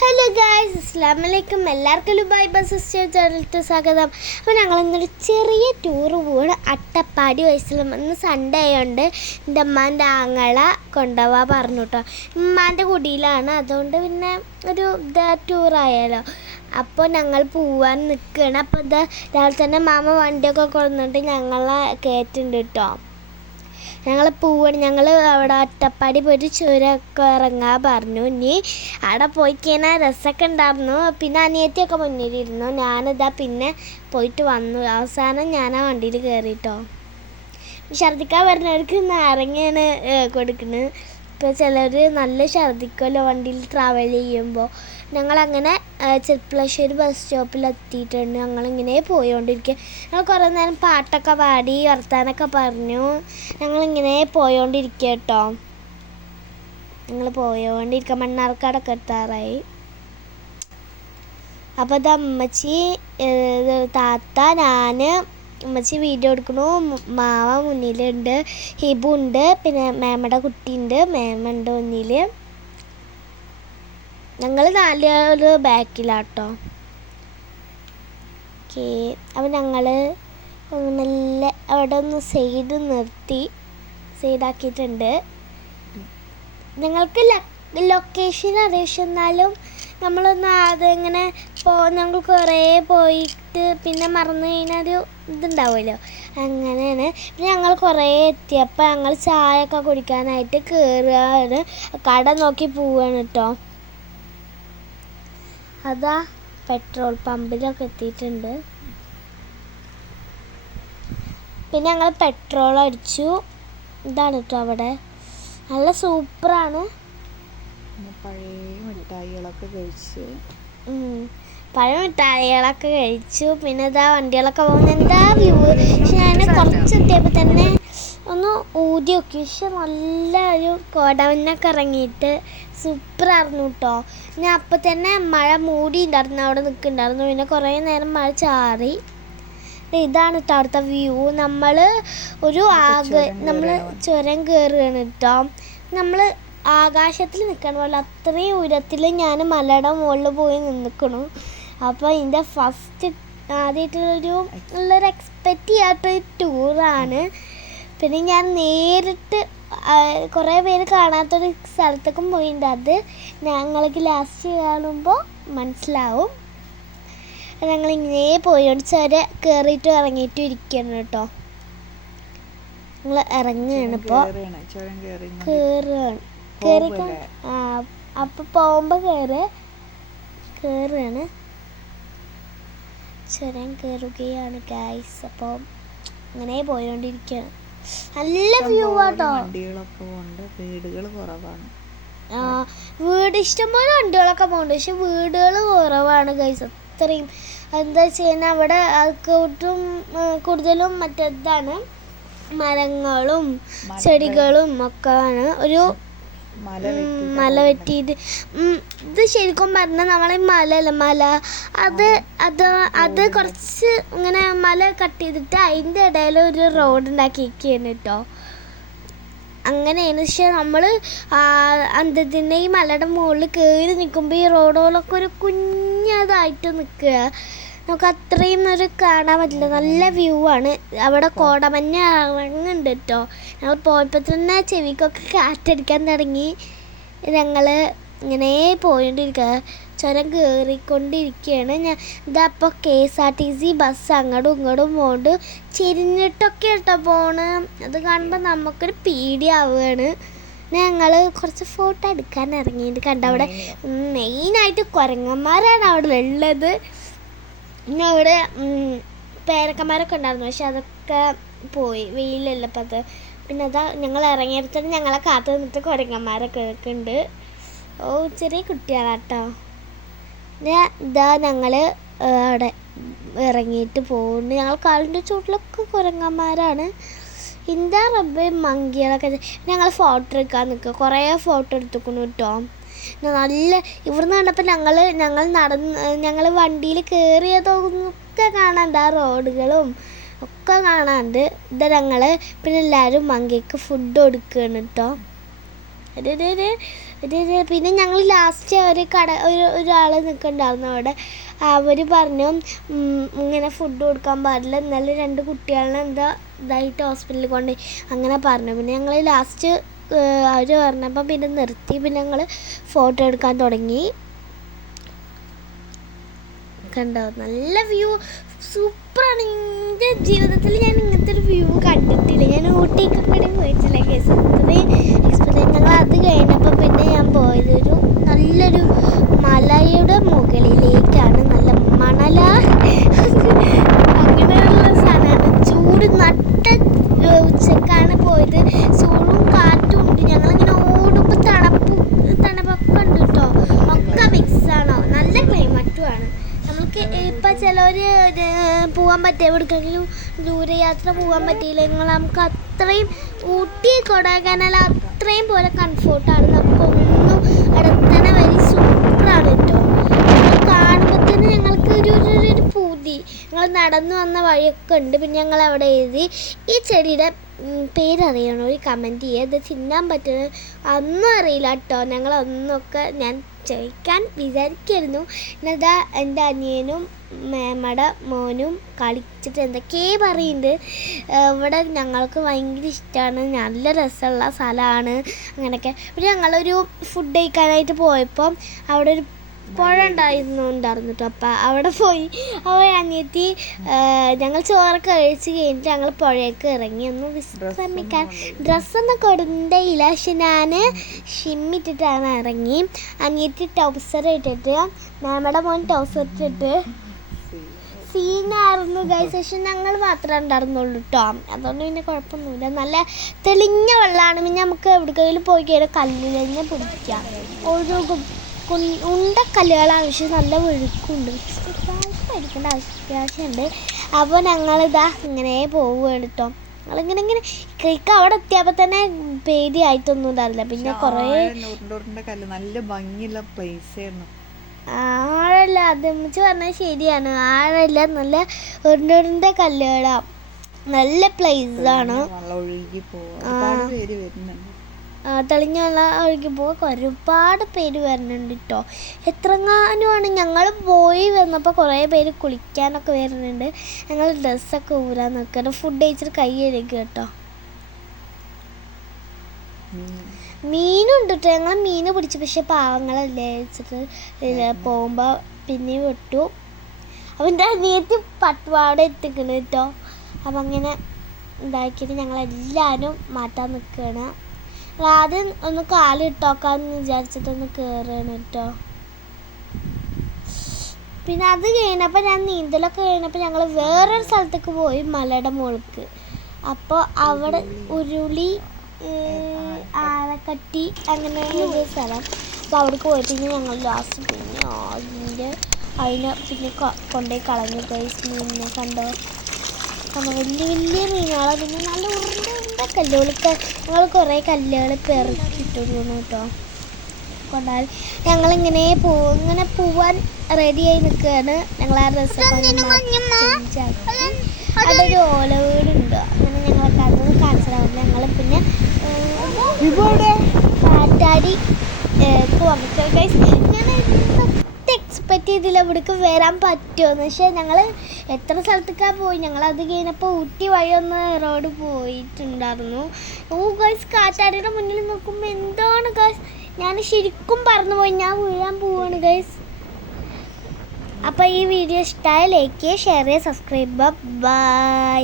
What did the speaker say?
Hello guys അസ്സാം വലൈക്കും എല്ലാവർക്കും ലുബായ് ബസ് സിസ്റ്റർ ചാനലിട്ട് സ്വാഗതം. അപ്പോൾ ഞങ്ങൾ ഇന്നൊരു ചെറിയ ടൂർ പോവാണ് അട്ടപ്പാടി വയസ്സിലും ഇന്ന് സൺഡേ ആയതുകൊണ്ട് എന്റെ അമ്മാന്റെ ആങ്ങള കൊണ്ടുപോവാ പറഞ്ഞു കേട്ടോ ഉമ്മാന്റെ കുടിയിലാണ്. അതുകൊണ്ട് പിന്നെ ഒരു ഇതാ ടൂറായാലോ അപ്പോൾ ഞങ്ങൾ പോവാൻ നിൽക്കുകയാണ് അപ്പോൾ ഇതാ രാവിലെ തന്നെ മാമ വണ്ടിയൊക്കെ കൊണ്ടുവന്നിട്ട് ഞങ്ങളെ കയറ്റുണ്ട് കേട്ടോ ഞങ്ങൾ പോവാണ്. ഞങ്ങൾ അവിടെ അട്ടപ്പാടി പോയിട്ട് ചുരമൊക്കെ ഇറങ്ങാൻ പറഞ്ഞു. ഇനി അവിടെ പോയി കഴിഞ്ഞാൽ രസമൊക്കെ ഉണ്ടായിരുന്നു. പിന്നെ അനിയത്തിയൊക്കെ മുന്നിലിരുന്നു. ഞാനിതാ പിന്നെ പോയിട്ട് വന്നു. അവസാനം ഞാൻ ആ വണ്ടിയിൽ കയറിയിട്ടോ ഛർദിക്കാൻ വരുന്നവർക്ക് നാരങ്ങയാണ് കൊടുക്കുന്നത് ഇപ്പോൾ ചിലർ നല്ല ഛർദിക്കുമല്ലോ വണ്ടിയിൽ ട്രാവൽ ചെയ്യുമ്പോൾ ഞങ്ങളങ്ങനെ ചെർപ്പളശ്ശേരി ബസ് സ്റ്റോപ്പിൽ എത്തിയിട്ടുണ്ട് ഞങ്ങളിങ്ങനെ പോയോണ്ടിരിക്കുക ഞങ്ങൾ കുറേ നേരം പാട്ടൊക്കെ പാടി വർത്താനൊക്കെ പറഞ്ഞു. ഞങ്ങളിങ്ങനെ പോയോണ്ടിരിക്കുക കേട്ടോ. ഞങ്ങൾ പോയോണ്ടിരിക്കുക മണ്ണാർക്കാടൊക്കെ എത്താറായി. അപ്പോൾ അത് അമ്മച്ചി താത്ത ഞാൻ അമ്മച്ചി വീഡിയോ എടുക്കണു. മാവ മുന്നിലുണ്ട്. ഹിബു ഉണ്ട്. പിന്നെ മേമയുടെ കുട്ടിയുണ്ട്. മേമുണ്ട് മുന്നിൽ ഞങ്ങൾ നാല് ബാക്കിലാട്ടോ. ഓക്കെ. അപ്പം ഞങ്ങൾ നല്ല അവിടെ ഒന്ന് സൈഡ് നിർത്തി. സൈഡാക്കിയിട്ടുണ്ട് ഞങ്ങൾക്ക് ലൊക്കേഷൻ അറിയിച്ചു. എന്നാലും നമ്മളൊന്ന് അതിങ്ങനെ പോ ഞങ്ങൾ കുറേ പോയിട്ട് പിന്നെ മറന്നു കഴിഞ്ഞാൽ ഒരു ഇതുണ്ടാവുമല്ലോ. അങ്ങനെയാണ്. പിന്നെ ഞങ്ങൾ കുറേ എത്തിയപ്പോൾ ഞങ്ങൾ ചായ ഒക്കെ കുടിക്കാനായിട്ട് കയറുകയാണ് കട നോക്കി പോവുകയാണ് കേട്ടോ അതാ പെട്രോൾ പമ്പിലൊക്കെ എത്തിയിട്ടുണ്ട്. പിന്നെ ഞങ്ങൾ പെട്രോൾ അടിച്ചു. ഇതാണ് കേട്ടോ അവിടെ. നല്ല സൂപ്പറാണ്. പഴയ മിഠായികളൊക്കെ കഴിച്ച്. പഴയ മിഠായികളൊക്കെ കഴിച്ചു. പിന്നെ ഇതാ വണ്ടികളൊക്കെ പോകുന്ന. എന്താ വ്യൂ പക്ഷെ ഞാൻ കുറച്ച് എത്തിയപ്പോൾ തന്നെ ഒന്ന് ഊതി നോക്കി. പക്ഷെ നല്ല ഒരു കോടവന്നൊക്കെ ഇറങ്ങിയിട്ട് സൂപ്പറായിരുന്നു കേട്ടോ ഞാൻ അപ്പം തന്നെ മഴ മൂടി ഉണ്ടായിരുന്നു അവിടെ നിൽക്കുന്നുണ്ടായിരുന്നു. പിന്നെ കുറേ നേരം മഴ ചാറി. ഇതാണ് കേട്ടോ അവിടുത്തെ വ്യൂ നമ്മൾ ഒരു ആക നമ്മൾ. ചുരം കയറുകയാണ് കേട്ടോ നമ്മൾ ആകാശത്തിൽ നിൽക്കണ പോലെ അത്രയും ഉയരത്തിൽ ഞാൻ മലയുടെ മുകളിൽ പോയി നിൽക്കണു അപ്പോൾ ഇതിന്റെ ഫസ്റ്റ് ആദ്യമായിട്ടുള്ളൊരു ഉള്ളൊരു എക്സ്പെക്റ്റ് ചെയ്യാത്തൊരു ടൂറാണ് പിന്നെ ഞാൻ നേരിട്ട് കുറേ പേര് കാണാത്തൊരു സ്ഥലത്തേക്കും പോയിട്ടുണ്ട് അത് ഞങ്ങൾക്ക് ലാസ്റ്റ് കാണുമ്പോൾ മനസ്സിലാവും. ഞങ്ങൾ ഇങ്ങനെ പോയോണ്ട് ചുര കയറിയിട്ടും ഇറങ്ങിയിട്ടും ഇരിക്കണം കേട്ടോ. ഞങ്ങൾ ഇറങ്ങുകയാണ് ഇപ്പോൾ കയറുകയാണ് കയറി? ആ അപ്പോൾ പോകുമ്പോൾ കയറ് കയറുകയാണ് ചുരം കയറുകയാണ് ഗായ്സ് അപ്പോൾ അങ്ങനെ പോയോണ്ടിരിക്കുകയാണ് നല്ല വ്യൂ ആട്ടോ. വണ്ടികളൊക്കെ ഉണ്ട് വീടുകൾ കുറവാണ്. വീട് ഇഷ്ടംപോലെ വണ്ടികളൊക്കെ പോകുന്നുണ്ട് പക്ഷെ വീടുകൾ കുറവാണ് ഗൈസ് അത്രയും എന്താ വെച്ച് കഴിഞ്ഞാൽ അവിടെ കൂട്ടും കൂടുതലും മറ്റേതാണ് മരങ്ങളും ചെടികളും ഒക്കെ ആണ് ഒരു മല വെട്ടിയത്. ഇത് ശരിക്കും പറഞ്ഞാൽ നമ്മളെ മലയല്ല മല. അത് അത് അത് കുറച്ച് ഇങ്ങനെ മല കട്ട് ചെയ്തിട്ട് അതിന്റെ ഇടയിൽ ഒരു റോഡ് ഉണ്ടാക്കിയിരിക്കുകയാണ് കേട്ടോ അങ്ങനെയാണ്. പക്ഷെ നമ്മൾ അന്തത്തിന്റെ ഈ മലയുടെ മുകളിൽ കയറി നിൽക്കുമ്പോൾ ഈ റോഡുകളൊക്കെ ഒരു കുഞ്ഞതായിട്ട് നിൽക്കുക നമുക്ക് അത്രയും ഒരു കാണാൻ പറ്റില്ല. നല്ല വ്യൂ ആണ്. അവിടെ കോടമഞ്ഞ ഇറങ്ങുന്നുണ്ട് കേട്ടോ ഞങ്ങൾ പോയപ്പോൾ തന്നെ ചെവിക്കൊക്കെ കാറ്റടിക്കാൻ തുടങ്ങി. ഞങ്ങൾ ഇങ്ങനെ പോയിട്ടിരിക്കുക ചുരം കയറിക്കൊണ്ടിരിക്കുകയാണ് ഞാൻ ഇതപ്പോൾ K S R T C bus അങ്ങോട്ടും ഇങ്ങോട്ടും പോണ്ട്. ചെരിഞ്ഞിട്ടൊക്കെ കേട്ടോ പോണ്. അത് കാണുമ്പോൾ നമുക്കൊരു പേടിയാവുകയാണ് ഞങ്ങൾ കുറച്ച് ഫോട്ടോ എടുക്കാൻ ഇറങ്ങിയിട്ട് കണ്ട അവിടെ മെയിനായിട്ട് കുരങ്ങന്മാരാണ് അവിടെ ഉള്ളത്. പിന്നെ അവിടെ പേരക്കന്മാരൊക്കെ ഉണ്ടായിരുന്നു. പക്ഷെ അതൊക്കെ പോയി വെയിലല്ല അപ്പം അത്. പിന്നെ അതാ ഞങ്ങൾ ഇറങ്ങിയെടുത്തിട്ട് ഞങ്ങളെ കാത്തു നിന്നിട്ട് കുരങ്ങന്മാരൊക്കെ ഉണ്ട് ഓ ചെറിയ കുട്ടികളാട്ടോ. ഇതാ ഞങ്ങൾ അവിടെ ഇറങ്ങിയിട്ട് പോകുന്നു ഞങ്ങൾ കാലിന്റെ ചുവട്ടിലൊക്കെ കുരങ്ങന്മാരാണ്. എന്താ റബ്ബ് മങ്കികളൊക്കെ. ഞങ്ങൾ ഫോട്ടോ എടുക്കാൻ നിൽക്കുക. കുറേ ഫോട്ടോ എടുത്തുക്കുന്നു കേട്ടോ. നല്ല ഇവിടുന്ന് കണ്ടപ്പോൾ ഞങ്ങൾ ഞങ്ങൾ നടന്ന് ഞങ്ങൾ വണ്ടിയിൽ കയറിയതൊക്കെ കാണാണ്ട് ആ റോഡുകളും ഒക്കെ കാണാണ്ട് ഇത് ഞങ്ങൾ പിന്നെ എല്ലാവരും മങ്കയ്ക്ക് ഫുഡ് കൊടുക്കുകയാണ് കേട്ടോ പിന്നെ ഞങ്ങൾ ലാസ്റ്റ് ഒരു കട ഒരു ഒരാൾ നിൽക്കുന്നുണ്ടായിരുന്നു അവിടെ. അവർ പറഞ്ഞു ഇങ്ങനെ ഫുഡ് കൊടുക്കാൻ പാടില്ല. എന്നാലും രണ്ട് കുട്ടികളെ എന്താ ഇതായിട്ട് ഹോസ്പിറ്റലിൽ കൊണ്ട് അങ്ങനെ പറഞ്ഞു. പിന്നെ ഞങ്ങൾ ലാസ്റ്റ് അവർ പറഞ്ഞപ്പോൾ പിന്നെ നിർത്തി പിന്നെ ഞങ്ങൾ ഫോട്ടോ എടുക്കാൻ തുടങ്ങി. കണ്ടോ? നല്ല വ്യൂ സൂപ്പറാണ്. എന്റെ ജീവിതത്തിൽ ഞാൻ ഇങ്ങനത്തെ ഒരു വ്യൂ കണ്ടിട്ടില്ല. ഞാൻ ഊട്ടിക്കൊക്കെ പോയിട്ടില്ല. കേസ് അത്രയും എക്സ്പീരിയൻസ് ഞങ്ങൾ അത് കഴിഞ്ഞപ്പോൾ പിന്നെ ഞാൻ പോയത് ഒരു നല്ലൊരു മലയുടെ മുകളിലേക്കാണ് നല്ല മണല അങ്ങനെയുള്ള സ്ഥലമാണ് ചൂട് നട്ട ഉച്ചക്കാണ് പോയത് ചൂടും കാറ്റും ഉണ്ട് ഞങ്ങളിങ്ങനെ ഓടുമ്പോൾ തണുപ്പ് തണുപ്പൊക്കെ ഉണ്ട് കേട്ടോ ഒക്കെ മിക്സാണോ നല്ല ക്ലൈമറ്റുമാണ് നമുക്ക് ഇപ്പം ചിലവർ പോകാൻ പറ്റിയ എവിടേക്കെങ്കിലും ദൂരയാത്ര പോകാൻ പറ്റിയില്ലെങ്കിൽ നമുക്ക് അത്രയും ഊട്ടി കൊടൈക്കനാൽ അത്രയും പോലെ കംഫോർട്ടാണ് നമുക്ക് ഒന്നും അടുത്തന്നെ വരി സൂപ്പറാണ് കേട്ടോ കാണുമ്പോൾ തന്നെ ഞങ്ങൾക്ക് ഒരു ഒരു പൂതി. ഞങ്ങൾ നടന്നു വന്ന വഴിയൊക്കെ ഉണ്ട്. പിന്നെ ഞങ്ങൾ അവിടെ എഴുതി. ഈ ചെടിയുടെ പേരറിയണോ? ഒരു കമന്റ് ചെയ്യുക. ഇത് തിന്നാൻ പറ്റുന്നത് അന്നും അറിയില്ല കേട്ടോ ഞങ്ങളൊന്നൊക്കെ ഞാൻ ചോദിക്കാൻ വിചാരിക്കായിരുന്നു എന്നതാ എന്റെ അനിയനും മേമയുടെ മോനും കളിച്ചിട്ട് എന്തൊക്കെയേ പറയുന്നുണ്ട്. ഇവിടെ ഞങ്ങൾക്ക് ഭയങ്കര ഇഷ്ടമാണ്. നല്ല രസമുള്ള സ്ഥലമാണ് അങ്ങനെയൊക്കെ. പിന്നെ ഞങ്ങളൊരു ഫുഡ് കഴിക്കാനായിട്ട് പോയപ്പോൾ അവിടെ ഒരു പുഴ കേട്ടോ. അപ്പം അവിടെ പോയി അവ അനിയത്തി ഞങ്ങൾ ചോറൊക്കെ കഴിച്ച് കഴിഞ്ഞിട്ട് ഞങ്ങൾ പുഴയൊക്കെ ഇറങ്ങി ഒന്ന് വിശ്രമിക്കാൻ ഡ്രസ്സൊന്നും കൊടുണ്ടയില്ല. പക്ഷെ ഞാൻ ഷിമ്മിട്ടിട്ടാണ് ഇറങ്ങി. അനിയത്തി ടൗസർ ഇട്ടിട്ട് മാമയുടെ മോൻ ടൗസർ ഇട്ടിട്ട് സീനായിരുന്നു ഗൈസ് പക്ഷെ ഞങ്ങൾ മാത്രമേ ഉണ്ടായിരുന്നുള്ളൂ കേട്ടോ. അതുകൊണ്ട് പിന്നെ കുഴപ്പമൊന്നുമില്ല. നല്ല തെളിഞ്ഞ വെള്ളമാണ്. പിന്നെ നമുക്ക് എവിടെക്കെങ്കിലും പോയി കഴിഞ്ഞാൽ കല്ലിലെന്നെ പിടിക്കാം. ഒഴുകും. കുൻ- ഉണ്ട കല്ലുകളാണ് പക്ഷെ നല്ല ഒഴുക്കുണ്ട് പഠിക്കേണ്ട അത്യാവശ്യമുണ്ട് അപ്പോൾ ഞങ്ങളിതാ ഇങ്ങനെ പോവുകയാണ് കേട്ടോ ഞങ്ങളിങ്ങനെ ഇങ്ങനെ കേക്ക് അവിടെ എത്തിയപ്പോൾ തന്നെ പേടിയായിട്ടൊന്നും ഉണ്ടാവില്ല. പിന്നെ കുറേ നല്ല ഭംഗിയുള്ള പ്ലേസ് ആയിരുന്നു. ആഴല്ല അത് വെച്ച് പറഞ്ഞാൽ ശരിയാണ്. ആഴല്ല നല്ല ഉരുണ്ടുരുണ്ട കല്ലുകളാണ് നല്ല പ്ലേസ് ആണ്. വെള്ളം ഒഴുകി പോവാ ഒരുപാട് പേര് വരുന്നുണ്ട് ആ, തെളിഞ്ഞ വെള്ളം ഒഴുകി പോകാൻ ഒരുപാട് പേര് വരുന്നുണ്ട് കേട്ടോ എത്രങ്ങാനുമാണ് ഞങ്ങൾ പോയി വന്നപ്പോൾ കുറേ പേര് കുളിക്കാനൊക്കെ വരുന്നുണ്ട്. ഞങ്ങൾ ഡ്രസ്സൊക്കെ ഊരാൻ നിൽക്കണം ഫുഡ് കഴിച്ചിട്ട് കൈ കഴുകി കേട്ടോ. മീനുണ്ട് കേട്ടോ ഞങ്ങൾ മീൻ പിടിച്ചു. പക്ഷെ പാവങ്ങളല്ലേ വെച്ചിട്ട് പോകുമ്പോൾ പിന്നെ വിട്ടു. അവന്റെ അനിയത്തി പട്ടുപാട് എത്തിക്കണ് കേട്ടോ അപ്പം അങ്ങനെ ഇതാക്കിയിട്ട് ഞങ്ങളെല്ലാവരും മാറ്റാൻ നിൽക്കുകയാണ് ആദ്യം ഒന്ന് കാലിട്ടോക്കാന്ന് വിചാരിച്ചിട്ടൊന്ന് കയറുകയാണ് കേട്ടോ. പിന്നെ അത് കഴിഞ്ഞപ്പോൾ ഞാൻ നീന്തലൊക്കെ കഴിഞ്ഞപ്പോൾ ഞങ്ങൾ വേറൊരു സ്ഥലത്തേക്ക് പോയി മലയുടെ മുകൾക്ക് അപ്പോൾ അവിടെ ഉരുളി ആലക്കട്ടി അങ്ങനെ ഒരു സ്ഥലം. അപ്പോൾ അവിടേക്ക് പോയി പിന്നെ ഞങ്ങൾ ലാസ്റ്റ് പിന്നെ അതിന്റെ അതിനെ പിന്നെ കൊണ്ടുപോയി കളഞ്ഞു. പോയി മീനിനെ കണ്ടോ? കണ്ടോ? വലിയ വലിയ മീനുകളാണ് പിന്നെ നല്ല കല്ലുകൾക്ക് കല്ലുകളൊക്കെ ഞങ്ങൾ കുറേ കല്ലുകൾ പെറുക്കിയിട്ടിരുന്നു കേട്ടോ. കൊണ്ടാൽ ഞങ്ങളിങ്ങനെ പോ ഇങ്ങനെ പോവാൻ റെഡിയായി നിൽക്കുകയാണ് ഞങ്ങൾ ആ ഡ്രസ്സൊക്കെ അതൊരു ഓല വീടുണ്ട്. അങ്ങനെ ഞങ്ങളൊക്കെ അത് കാണിച്ചതാണ് ഞങ്ങൾ പിന്നെ കാറ്റാടി വന്നിട്ട് ഞാൻ എക്സ്പെക്ട് ചെയ്തില്ല ഇവിടേക്ക് വരാൻ പറ്റുമെന്ന് പക്ഷേ ഞങ്ങൾ എത്ര സ്ഥലത്തേക്കാണ് പോയി? ഞങ്ങൾ അത് കഴിഞ്ഞപ്പോൾ ഊട്ടി വഴി ഒന്ന് റോഡ് പോയിട്ടുണ്ടായിരുന്നു. ഓ ഗൈസ് കാറ്റാടിയുടെ മുന്നിൽ നോക്കുമ്പോൾ എന്താണ് ഗൈസ് ഞാൻ ശരിക്കും പറഞ്ഞു പോയി ഞാൻ വീഴാൻ പോവാണ് ഗൈസ് അപ്പോൾ ഈ വീഡിയോ ഇഷ്ടമായ ലൈക്ക് ചെയ്യുക ഷെയർ ചെയ്യുക സബ്സ്ക്രൈബ് ബൈ